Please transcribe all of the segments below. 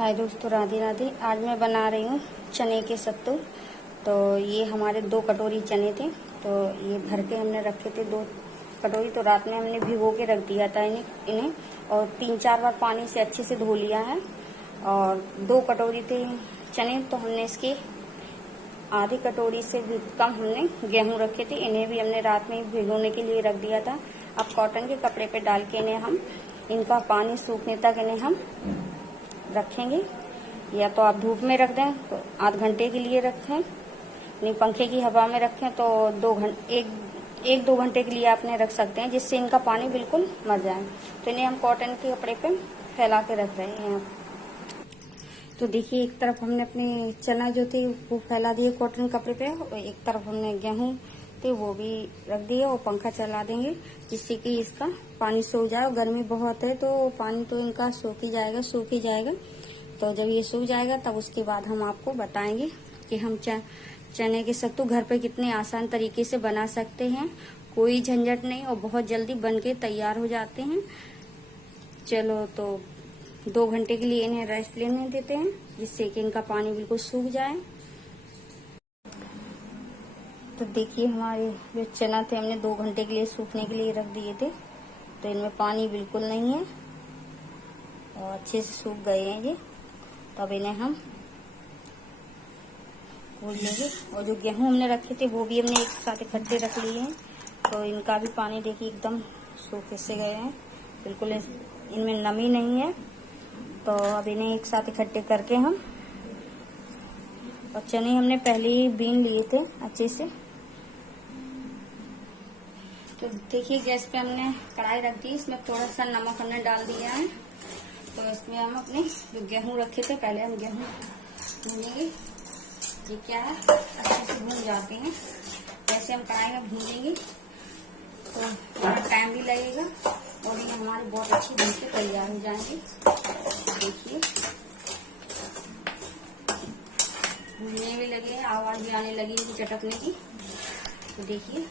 हाय दोस्तों, राधे राधे। आज मैं बना रही हूँ चने के सत्तू। तो ये हमारे 2 कटोरी चने थे, तो ये भर के हमने रखे थे 2 कटोरी। तो रात में हमने भिगो के रख दिया था इन्हें और 3-4 बार पानी से अच्छे से धो लिया है। और 2 कटोरी थे चने, तो हमने इसकी आधी कटोरी से भी कम हमने गेहूं रखे थे। इन्हें भी हमने रात में भिगोने के लिए रख दिया था। अब कॉटन के कपड़े पे डाल के इनका पानी सूखने तक इन्हें हम रखेंगे। या तो आप धूप में रख दें तो आध घंटे के लिए रखें, नहीं पंखे की हवा में रखें तो 1-2 घंटे के लिए आपने रख सकते हैं, जिससे इनका पानी बिल्कुल मर जाए। तो इन्हें हम कॉटन के कपड़े पे फैला के रख रहे हैं। तो देखिए, एक तरफ हमने अपने चना जो थे वो फैला दिए कॉटन कपड़े पे, और एक तरफ हमने गेहूं थे वो भी रख दिए और पंखा चला देंगे, जिससे कि इसका पानी सूख जाए। और गर्मी बहुत है तो पानी तो इनका सूख ही जाएगा। तो जब ये सूख जाएगा तब उसके बाद हम आपको बताएंगे कि हम चने के सत्तू घर पे कितने आसान तरीके से बना सकते हैं। कोई झंझट नहीं और बहुत जल्दी बन के तैयार हो जाते हैं। चलो, तो 2 घंटे के लिए इन्हें रेस्ट लेने देते हैं, जिससे कि इनका पानी बिल्कुल सूख जाए। तो देखिए, हमारे जो चना थे हमने 2 घंटे के लिए सूखने के लिए रख दिए थे, तो इनमें पानी बिल्कुल नहीं है और अच्छे से सूख गए हैं ये। तो अब इन्हें हम भून लेंगे। और जो गेहूं हमने रखे थे वो भी हमने एक साथ इकट्ठे रख लिए हैं, तो इनका भी पानी देखिए एकदम सूखे से गए हैं, बिल्कुल इनमें नमी नहीं है। तो अब इन्हें एक साथ इकट्ठे करके हम, और चने हमने पहले ही बीन लिए थे अच्छे से। तो देखिए, गैस पे हमने कढ़ाई रख दी, इसमें थोड़ा सा नमक हमने डाल दिया है। तो इसमें हम अपने जो गेहूं रखे थे पहले हम गेहूं भूनेंगे। ये क्या है, अच्छे से भून जाते हैं। वैसे हम कढ़ाई में भूनेंगे तो थोड़ा टाइम भी लगेगा और ये हमारे बहुत अच्छी बन के तैयार हो जाएंगे। देखिए, भूनने भी लगे, आवाज भी आने लगी है चटकने की। तो देखिए,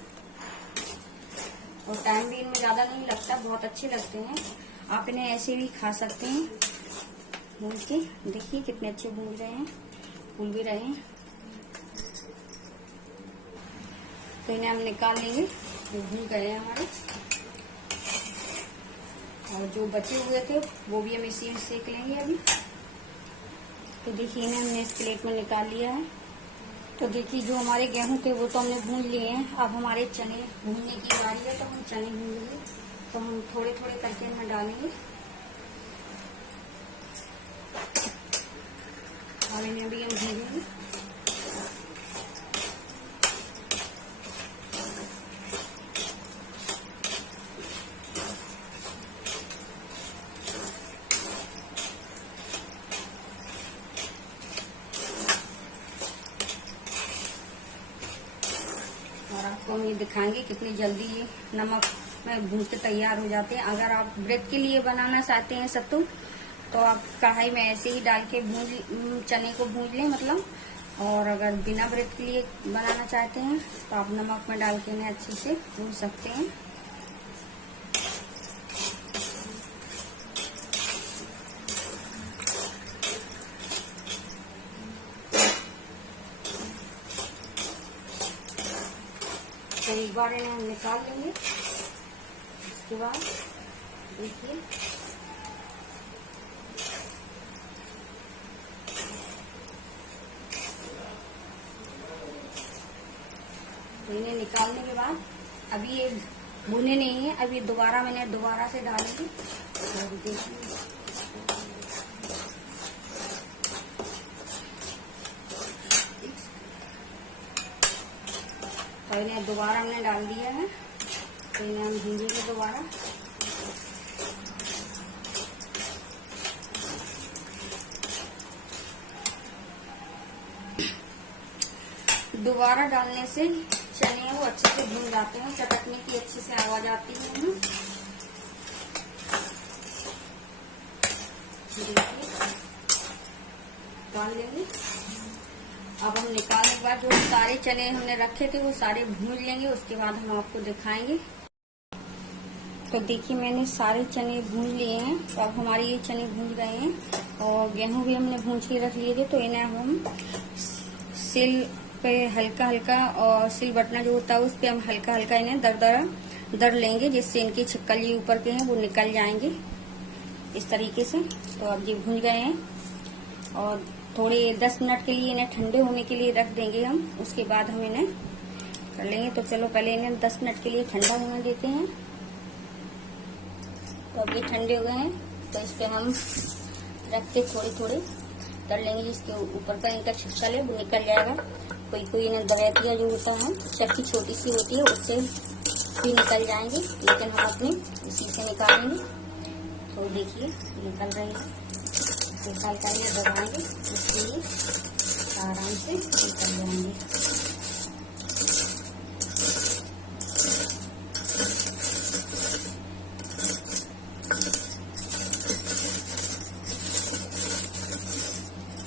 और टाइम भी इनमें ज्यादा नहीं लगता, बहुत अच्छे लगते हैं। आप इन्हें ऐसे भी खा सकते हैं भून के। देखिए कितने अच्छे भून रहे हैं, भून भी रहे हैं। तो इन्हें हम निकाल लेंगे, जो भून गए हैं हमारे। और जो बचे हुए थे वो भी हम इसी में सेक लेंगे अभी। तो देखिए, इन्हें हमने इस प्लेट में निकाल लिया है। तो देखिए, जो हमारे गेहूं थे वो तो हमने भून लिए हैं। अब हमारे चने भूनने की बारी है, तो हम चने भूनेंगे। तो हम थोड़े थोड़े करके इनमें डालेंगे और इन्हें भी हम भूनेंगे। और आपको हम ये दिखाएंगे कितनी जल्दी ये नमक में भून के तैयार हो जाते हैं। अगर आप व्रत के लिए बनाना चाहते हैं सत्तू, तो आप कढ़ाई में ऐसे ही डाल के चने को भून लें मतलब। और अगर बिना व्रत के लिए बनाना चाहते हैं तो आप नमक में डाल के इन्हें अच्छे से भून सकते हैं। तो एक बार इन्हें हम निकाल लेंगे। उसके बाद देखिए, तो इन्हें निकालने के बाद अभी ये भुने नहीं है, अभी दोबारा मैंने दोबारा से डालेंगे। और देखिए, तो इन्हें दोबारा हमने डाल दिया है। तो इन्हें हम भूनेंगे दोबारा। दोबारा डालने से चने वो अच्छे से भून जाते हैं, चटकने की अच्छे से आवाज आती है। डाल लेंगे। अब हम निकालने के बाद जो सारे चने हमने रखे थे वो सारे भून लेंगे, उसके बाद हम आपको दिखाएंगे। तो देखिए, मैंने सारे चने भून लिए हैं। तो अब हमारे ये चने भून गए हैं और गेहूं भी हमने भूंज के रख लिए थे, तो इन्हें हम सिल पे हल्का हल्का, और सिल बटना जो होता है उस पे हम हल्का हल्का इन्हें दर लेंगे, जिससे इनकी छिक्कल ये ऊपर के हैं वो निकल जाएंगे इस तरीके से। तो अब ये भूंज गए हैं और थोड़े 10 मिनट के लिए इन्हें ठंडे होने के लिए रख देंगे हम, उसके बाद हम इन्हें कर लेंगे। तो चलो पहले इन्हें 10 मिनट के लिए ठंडा होने देते हैं। तो अब ये ठंडे हो गए हैं, तो इस पे हम रख के थोड़े थोड़े तल लेंगे, जिसके ऊपर का इनका छिक्कल है वो निकल जाएगा। कोई इन्हें दबैतिया जो होता है, चक्की छोटी सी होती है, उससे भी निकल जाएंगे, लेकिन हम अपने इसी से निकालेंगे। तो देखिए निकल रहे हैं, निकाल कर ये दबाएंगे, इसलिए आराम से निकल जाएंगे।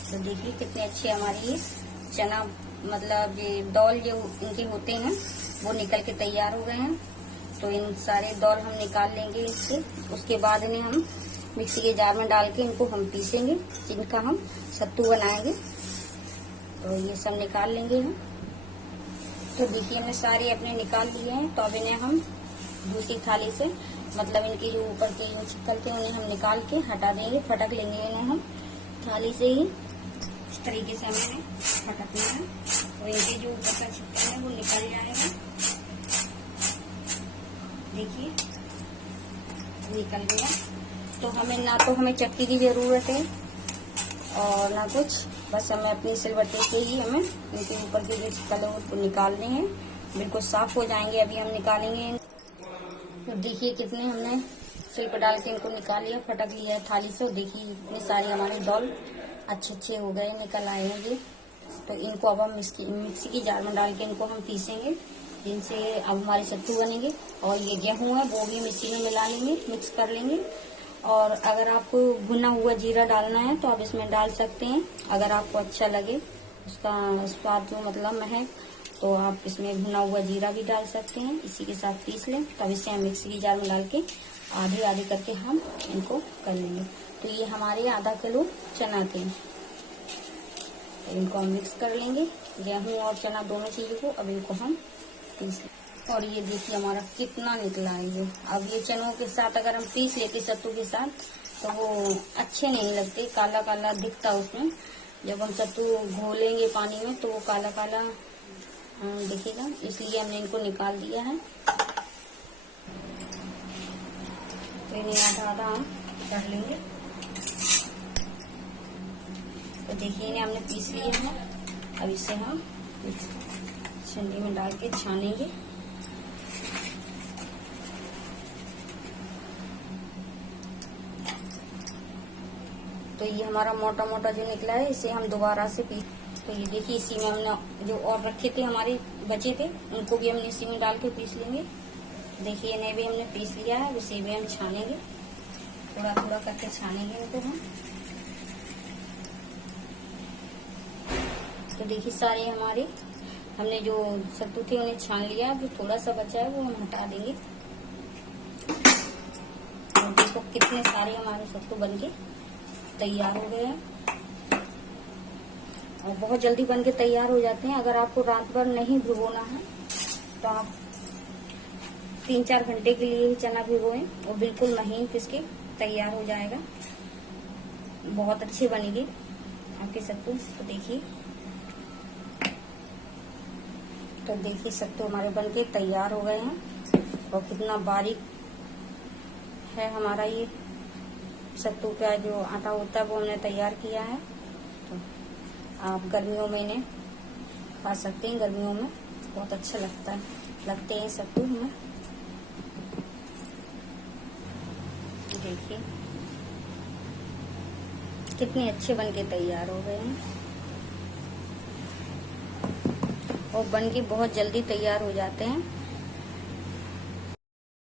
तो देखिए कितने अच्छे हमारे ये चना, मतलब ये दौल जो इनके होते हैं वो निकल के तैयार हो गए हैं। तो इन सारे दौल हम निकाल लेंगे इससे। उसके बाद इन्हें हम मिक्सी के जार में डाल के इनको हम पीसेंगे, जिनका हम सत्तू बनाएंगे। तो ये सब निकाल लेंगे हम। तो देखिए हमने सारे अपने निकाल लिए हैं। तो अब इन्हें हम दूसरी थाली से, मतलब इनकी जो ऊपर की जो छिक्कल थे उन्हें हम निकाल के हटा देंगे, फटक लेंगे इन्हें हम थाली से ही। इस तरीके से हमें फटकना है, तो इनके जो ऊपर का छिक्कल है वो निकल जाएगा। देखिए निकल गया। तो हमें चक्की की जरूरत है और ना कुछ, बस हमें अपनी सिलबट्टे से ही हमें इनके ऊपर के जो छिक्कल है वो निकालने हैं। बिल्कुल साफ हो जाएंगे, अभी हम निकालेंगे। तो देखिए कितने हमने सिल पर डाल के इनको निकाल लिया, फटक लिया है थाली से। देखिए इतने सारे हमारे दौल अच्छे हो गए, निकल आए हैं ये। तो इनको अब हम मिक्सी की जार में डाल के इनको हम पीसेंगे, जिनसे अब हमारे सत्तू बनेंगे। और ये गेहूं है वो भी मिक्सी में मिला लेंगे, मिक्स कर लेंगे। और अगर आपको भुना हुआ जीरा डालना है तो आप इसमें डाल सकते हैं, अगर आपको अच्छा लगे उसका स्वाद जो मतलब महक, तो आप इसमें भुना हुआ जीरा भी डाल सकते हैं। इसी के साथ पीस लें। तब इसे हम मिक्सी की जार में डाल के आधे आधे करके हम इनको कर लेंगे। तो ये हमारे आधा किलो चना थे, तो इनको हम मिक्स कर लेंगे, गेहूं और चना दोनों चीजों को। अब इनको हम पीस लें। और ये देखिए हमारा कितना निकला है ये। अब ये चनों के साथ अगर हम पीस लेते सत्तू के साथ तो वो अच्छे नहीं लगते, काला काला दिखता उसमें। जब हम सत्तू घोलेंगे पानी में तो वो काला काला दिखेगा, इसलिए हमने इनको निकाल दिया है। तो इन्हें आधा आधा हम कर लेंगे। तो देखिए इन्हें हमने पीस लिया है। अब इसे हम छन्नी में डाल के छानेंगे। तो ये हमारा मोटा मोटा जो निकला है, इसे हम दोबारा से पीस। तो ये देखिए इसी में हमने जो और रखे थे हमारे बचे थे, उनको भी हमने इसी में डाल के पीस लेंगे। देखिए इन्हें भी हमने पीस लिया है, इसे भी हम छानेंगे, थोड़ा थोड़ा करके छानेंगे इनको हम। तो देखिए सारे हमारे हमने जो सत्तू थे उन्हें छान लिया। जो थोड़ा सा बचा है वो हम हटा देंगे। और देखो कितने सारे हमारे सत्तू बनके तैयार हो गए हैं, और बहुत जल्दी बनके तैयार हो जाते हैं। अगर आपको रात भर नहीं भिगोना है तो आप 3-4 घंटे के लिए ही चना भिगोएं, और बिल्कुल महीन पिसके तैयार हो जाएगा। बहुत अच्छे बनेंगे आपके सत्तू। तो देखिए सत्तू हमारे बनके तैयार हो गए हैं, और कितना बारीक है हमारा ये सत्तू का जो आटा होता है वो हमने तैयार किया है। तो आप गर्मियों में इन्हें खा सकते हैं, गर्मियों में बहुत अच्छा लगते हैं सत्तू हमें। देखिए कितने अच्छे बनके तैयार हो गए हैं, और बनके बहुत जल्दी तैयार हो जाते हैं।